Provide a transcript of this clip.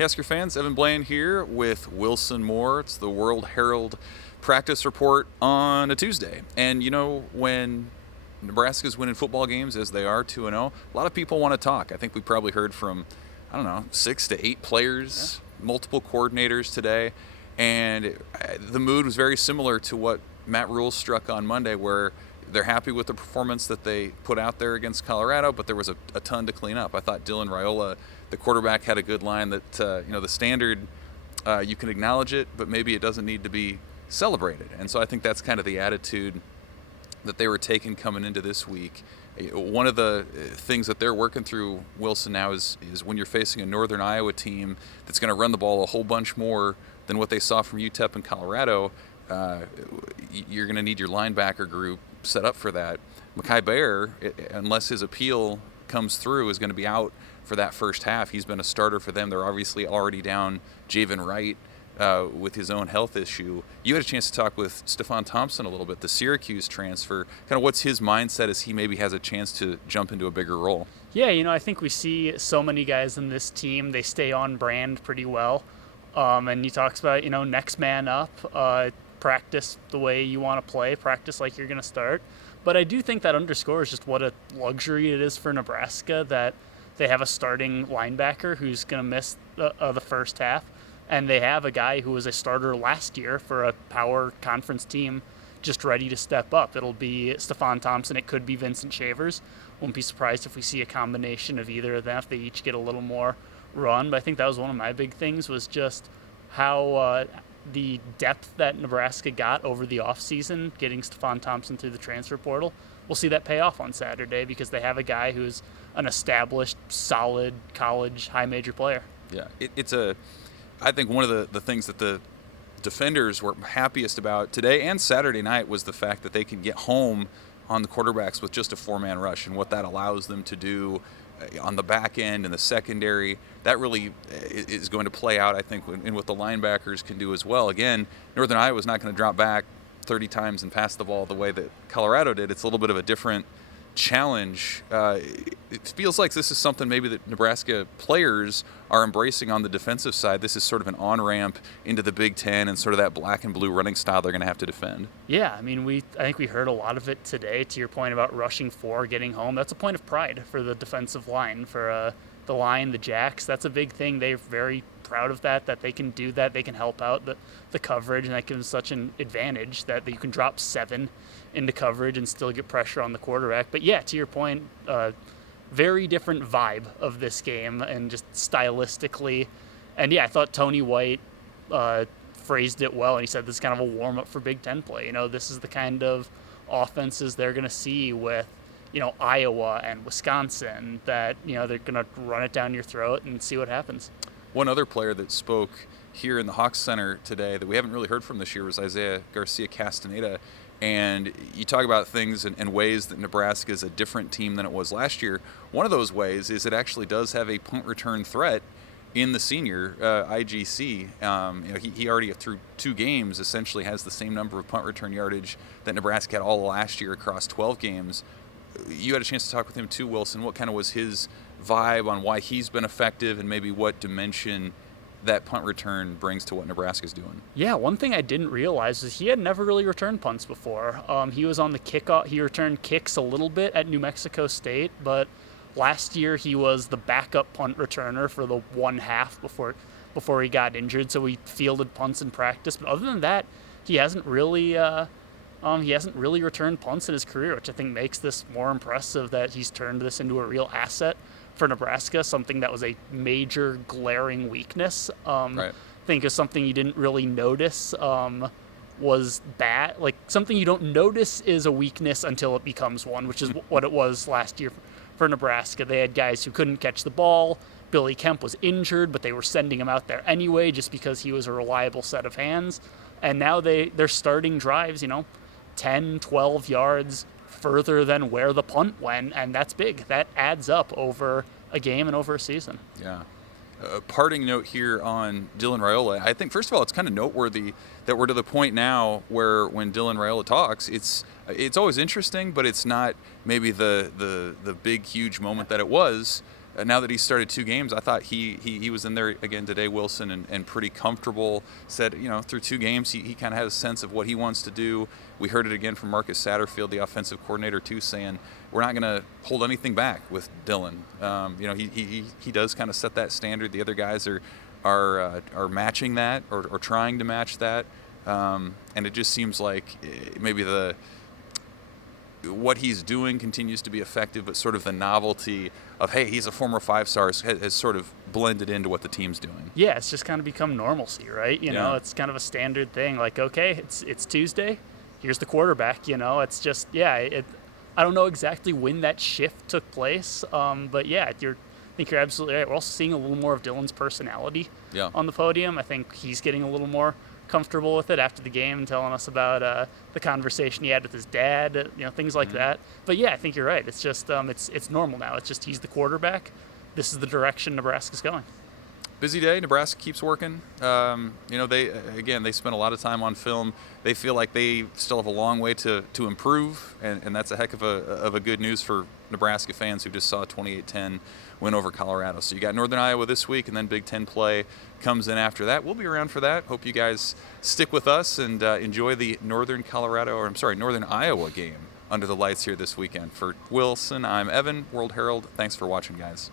Hey, Husker fans, Evan Blaine here with Wilson Moore. It's the World-Herald practice report on a Tuesday. And you know, when Nebraska's winning football games as they are 2-0, a lot of people want to talk. I think we probably heard from, 6 to 8 players, multiple coordinators today. And the mood was very similar to what Matt Rhule struck on Monday, where they're happy with the performance that they put out there against Colorado, but there was a ton to clean up. I thought Raiola, the quarterback, had a good line that, the standard, you can acknowledge it, but maybe it doesn't need to be celebrated. And so I think that's kind of the attitude that they were taking coming into this week. One of the things that they're working through, Wilson, now is when you're facing a Northern Iowa team that's going to run the ball a whole bunch more than what they saw from UTEP and Colorado, you're going to need your linebacker group set up for that. Mekhi Bear, unless his appeal comes through, is going to be out for that first half. He's been a starter for them. They're obviously already down Javen Wright with his own health issue. You had a chance to talk with Stefan Thompson a little bit, the Syracuse transfer. Kind of what's his mindset as he maybe has a chance to jump into a bigger role? Yeah, I think we see so many guys in this team. They stay on brand pretty well. And he talks about, next man up, practice the way you want to play, practice like you're going to start. But I do think that underscores just what a luxury it is for Nebraska that they have a starting linebacker who's going to miss the first half, and they have a guy who was a starter last year for a power conference team just ready to step up. It'll be Stefan Thompson. It could be Vincent Shavers. Won't be surprised if we see a combination of either of them if they each get a little more run. But I think that was one of my big things, was just how the depth that Nebraska got over the offseason, getting Stefan Thompson through the transfer portal. We'll see that pay off on Saturday because they have a guy who's an established, solid college high major player. Yeah, I think one of the things that the defenders were happiest about today and Saturday night was the fact that they can get home on the quarterbacks with just a four-man rush, and what that allows them to do on the back end and the secondary. That really is going to play out, I think, in what the linebackers can do as well. Again, Northern Iowa is not going to drop back 30 times and pass the ball the way that Colorado did. It's a little bit of a different challenge. It feels like this is something maybe that Nebraska players are embracing on the defensive side. This is sort of an on-ramp into the Big Ten and sort of that black and blue running style they're going to have to defend. Yeah, I think we heard a lot of it today. To your point about rushing four, getting home, that's a point of pride for the defensive line, for the line, the Jacks. That's a big thing. They're very proud of that they can do that. They can help out the coverage, and that gives such an advantage that you can drop 7 into coverage and still get pressure on the quarterback. But yeah, to your point, very different vibe of this game and just stylistically. And yeah, I thought Tony White phrased it well, and he said this is kind of a warm-up for Big Ten play. This is the kind of offenses they're going to see with Iowa and Wisconsin, that they're going to run it down your throat and see what happens. One other player that spoke here in the Hawks Center today that we haven't really heard from this year was Isaiah Garcia Castaneda. And you talk about things and ways that Nebraska is a different team than it was last year. One of those ways is it actually does have a punt return threat in the senior IGC. He already, through 2 games, essentially has the same number of punt return yardage that Nebraska had all last year across 12 games. You had a chance to talk with him too, Wilson. What kind of was his vibe on why he's been effective and maybe what dimension that punt return brings to what Nebraska's doing? Yeah, one thing I didn't realize is he had never really returned punts before. He was on the kickoff. He returned kicks a little bit at New Mexico State, but last year he was the backup punt returner for the one half before he got injured, so he fielded punts in practice. But other than that, he hasn't really returned punts in his career, which I think makes this more impressive, that he's turned this into a real asset for Nebraska, something that was a major glaring weakness. Right. I think is something you didn't really notice was bad. Like, something you don't notice is a weakness until it becomes one, which is what it was last year for Nebraska. They had guys who couldn't catch the ball. Billy Kemp was injured, but they were sending him out there anyway just because he was a reliable set of hands. And now they're starting drives, 10, 12 yards further than where the punt went, and that's big. That adds up over a game and over a season. Yeah. A parting note here on Raiola. I think, first of all, it's kind of noteworthy that we're to the point now where when Raiola talks, it's always interesting, but it's not maybe the big, huge moment that it was now that he started 2 games, I thought he was in there again today, Wilson, and pretty comfortable. Said, through 2 games, he kind of has a sense of what he wants to do. We heard it again from Marcus Satterfield, the offensive coordinator, too, saying we're not going to hold anything back with Dylan. He does kind of set that standard. The other guys are matching that or trying to match that, and it just seems like maybe what he's doing continues to be effective, but sort of the novelty of, hey, he's a former 5-star has sort of blended into what the team's doing. Yeah, it's just kind of become normalcy, right? It's kind of a standard thing. Like, okay, it's Tuesday, here's the quarterback. It's just, I don't know exactly when that shift took place, but yeah, I think you're absolutely right. We're also seeing a little more of Dylan's personality on the podium. I think he's getting a little more comfortable with it after the game and telling us about the conversation he had with his dad, things like that. But yeah, I think you're right. It's just it's normal now. It's just he's the quarterback. This is the direction Nebraska's going. Busy day. Nebraska keeps working. They spent a lot of time on film. They feel like they still have a long way to improve, and that's a heck of a good news for Nebraska fans who just saw a 28-10 win over Colorado. So you got Northern Iowa this week, and then Big Ten play comes in after that. We'll be around for that. Hope you guys stick with us and enjoy the Northern Iowa game under the lights here this weekend. For Wilson, I'm Evan, World-Herald. Thanks for watching, guys.